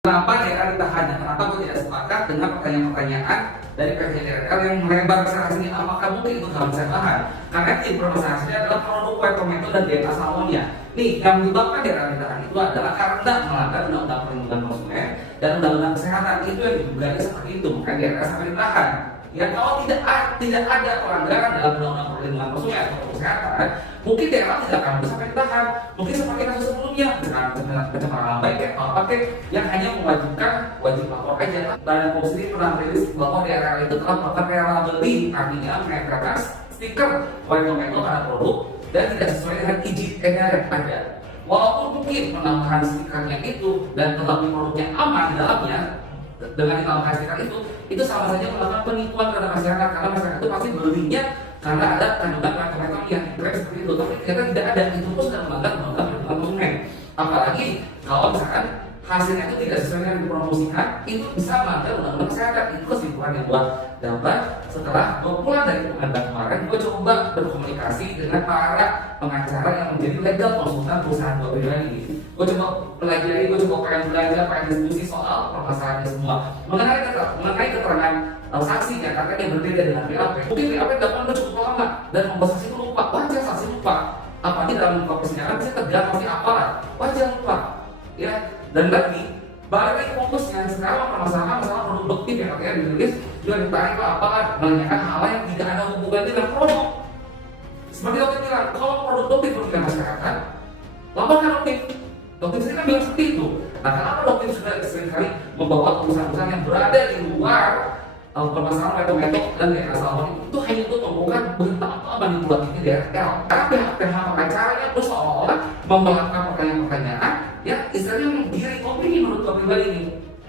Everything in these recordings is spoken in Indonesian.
Kenapa daerah ditahan? Kenapa gue tidak sepakat dengan pertanyaan-pertanyaan dari PJDRL yang melebar ke sana sini? Apakah mungkin itu dalam tahan? Karena informasinya adalah produk kue tomato dan DNA salmonnya. Nih, yang menyebabkan daerah ditahan itu adalah karena melanggar undang-undang perlindungan konsumen dan undang-undang kesehatan. Itu yang diduganya seperti itu, makanya daerah sampai ditahan. Ya, kalau tidak ada pelanggaran dalam undang-undang perlindungan konsumen atau kesehatan, mungkin daerah tidak akan sampai ditahan. Mungkin seperti kasus sebelumnya dengan pencemaran baik atau apa yang hanya mewajibkan wajib lapor aja. Badan POM sendiri pernah merilis bahwa daerah itu telah melakukan relabeli, artinya menempelkan stiker kue tomato pada produk dan tidak sesuai dengan izin edar yang ada. Walaupun mungkin penambahan stikernya itu dan tetapi produknya aman di dalamnya, dengan ditambahkan stiker itu sama saja melakukan penipuan kepada masyarakat, karena masyarakat itu pasti belinya karena ada kandungan tomato yang keren seperti itu, tapi ternyata tidak ada. Itu pun sudah melanggar undang-undang perlindungan konsumen. Apalagi kalau misalkan hasilnya itu tidak sesuai dengan dipromosikan, itu bisa melanggar undang-undang kesehatan. Itu kesimpulan yang gue dapat setelah gue pulang dari pengadilan kemarin. Gue coba berkomunikasi dengan para pengacara yang menjadi legal konsultan perusahaan gue pribadi. Gue coba pelajari, gue coba pengen belajar, pengen diskusi soal permasalahannya semua mengenai keterangan saksi yang katanya berbeda dengan BAP. Mungkin BAP dapat cukup lama dan membuat saksi itu lupa. Wajar saksi lupa. Apalagi dalam persidangan bisa tegang pasti apalah. Wajar lupa. Ya, dan lagi balik lagi fokusnya sekarang permasalahan masalah produktif yang katanya dirilis juga ditarik ke apalah, menanyakan hal yang tidak ada hubungan dengan produk. Seperti dokter bilang, kalau produktif merugikan masyarakat, laporkan dokter. Dokter sendiri kan bilang seperti itu. Nah, kenapa dokter sudah seringkali membawa perusahaan-perusahaan yang berada di luar permasalahan tomato dan daerah salmon itu hanya untuk membongkar betapa manipulatifnya DRL. Karena pihak-pihak pengacaranya itu seolah-olah membelakang pertanyaan-pertanyaan ya istilahnya menggiring opini menurut gue pribadi ini.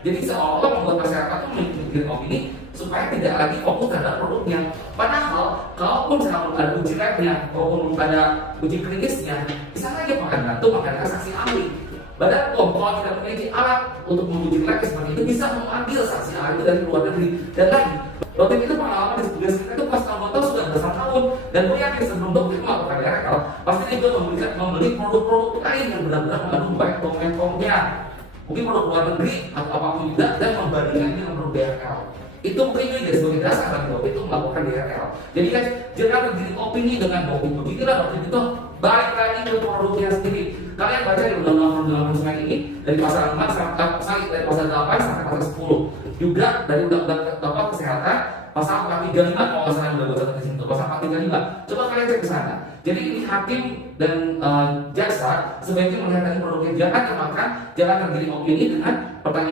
Jadi seolah-olah membuat masyarakat itu menggiring opini supaya tidak lagi fokus terhadap produknya. Padahal kalaupun misalnya ada uji labnya, kalaupun ada uji klinisnya, bisa saja mengandalkan saksi ahli. Badan POM kalau tidak memiliki alat untuk menguji lab seperti itu bisa mengambil saksi ahli itu dari luar negeri. Dan lagi, dokter itu pengalaman di tugas kita itu pas tahun sudah belasan tahun, dan gue yakin sebelum dokter melakukan DRL pasti dia juga membeli produk-produk lain yang benar-benar mengandung baik pom-pomnya, mungkin produk luar negeri atau apapun juga, dan membandingkannya dengan produk DRL. Itu mungkin juga sebagai dasar bagi dokter itu melakukan DRL. Jadi kan jangan terjadi opini dengan dokter beginilah dokter itu balik lagi ke produknya sendiri. Kalian baca di undang-undang perlindungan konsumen ini dari pasal 5 sampai dari pasal 8 sampai pasal 10. Juga dari undang-undang kesehatan pasal 435 kalau nggak salah udah gue catat di situ, pasal 435. Coba kalian cek ke sana. Jadi ini hakim dan jaksa sebaiknya melihat dari produknya, jangan terjadi opini dengan pertanyaan